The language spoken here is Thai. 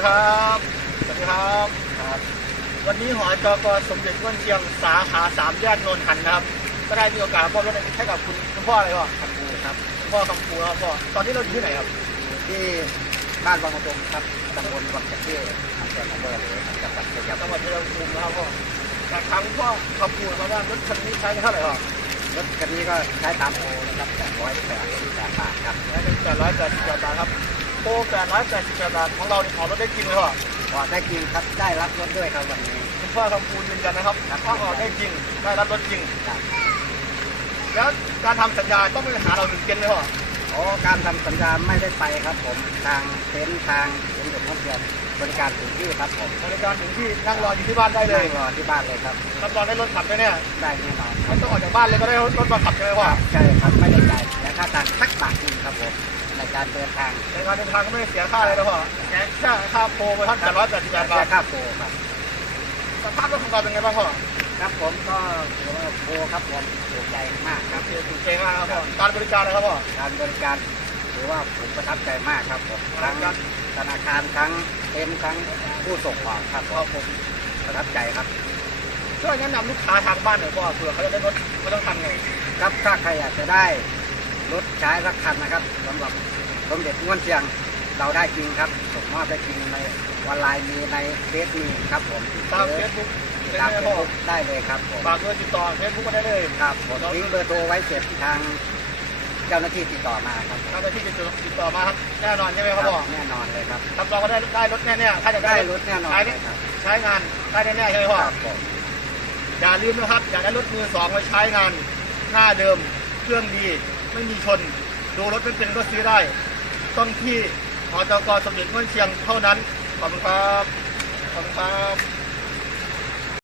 ดีครับ สวัสดีครับครับ วันนี้หอจกสมเด็จก้วนเชียงสาขาสามแยกนนทันนะครับ ก็ได้มีโอกาสมอบรถให้กับคุณคุณพ่ออะไรวะคำพูครับคุณพ่อคำพูครับพ่อตอนนี้เราอยู่ที่ไหนครับที่บ้านบางประจงครับตำบลวังตะเข้อำเภอหนองบัวระเวจังหวัดชัยจังหภูวัดมิชัยภูมินะครับพ่อแต่ครั้งพ่อคำพูเขาว่ารถคันนี้ใช้เท่าไหร่พ่อรถคันนี้ก็ใช้ตามโอนะครับแปดร้อยแปดสิบแปดบาทครับใช้เป็นแปดร้อยแปดสิบแปดบาทครับ โอ้แปดร้อยแปดสิบแปดบาทของเราเนี่ยขอรถได้จริงเลยพ่อพอได้จริงครับได้รับรถด้วยครับวันนี้คุณพ่อคำพูยืนยันนะครับว่าออกได้จริงได้รับรถจริงครับแล้วการทำสัญญาต้องไปหาเราหนึ่งเกณฑ์ไหมพ่อโอ้การทำสัญญาไม่ได้ไปครับผมทางเต็นท์ทางสมเด็จพระเทียนบริการถึงที่ครับผมบริการถึงที่นั่งรออยู่ที่บ้านได้เลนั่ยงรอที่บ้านเลยครับรับรองได้รถขับได้เนี่ยได้แน่นอนคไม่รับต้องออกจากบ้านเลยก็ได้รถมาขับใช่ไหมพ่อใช่ครับไม่ได้จ่ายและ ค่าทางสักบาทหนึงครับผมในการเดินทางในการเดินทางก็ไม่ได้เสียค่าอะไรนะพ่อแค่แค่ค่าโปรไปท่านแปดร้อยแปดสิบแปดบาแค่ทค่าโปรครับสภาพรถของเราเป็นไงบ้างพ่อครับผมก็ถือว่าโปรครับผมถูกใจมากครับโอเคถูกใจมากครับพ่อการบริการนะครับพ่อการบริการถือว่าผมประทับใจมากครับผมทั้งธนาคารทั้งเต็นท์ทั้งผู้ส่งของครับครับผมประทับใจครับช่วยแนะนำลูกค้าทางบ้านหน่อยพ่อเผื่อเขาจะได้รถเขาต้องทำไงครับถ้าใครอยากจะได้ รถใช้สักคันนะครับสำหรับสมเด็จง้วนเชียงเราได้จริงครับส่งมอบได้จริงในออนไลน์มีในเฟซมีครับผมตามเฟซบุ๊กได้ตามไหมเฟซพ่อบุ๊กได้เลยครับผมฝากเบอร์ติดต่อเฟซบุ๊กก็ได้เลยครับผมทิ้งเบอร์โทรไว้เสร็จทางเจ้าหน้าที่ติดต่อมาครับทางไปที่ติดต่อมาครับแน่นอนใช่ไหมครับพ่อแน่นอนเลยครับรับรองว่าได้ได้รถแน่ๆถ้าจะได้ได้รถแน่นอนใช้เลยครับใช้งานได้แน่ๆใช่ไหมพ่อครับผมอย่าลืมนะครับอย่าได้รถมือสองไว้ใช้งานหน้าเดิมเครื่องดี ไม่มีชน ดูรถเป็นเป็นก็ซื้อได้ ต้องที่หอจกสมเด็จเมืองเชียงเท่านั้น ขอบคุณครับ ขอบคุณครับ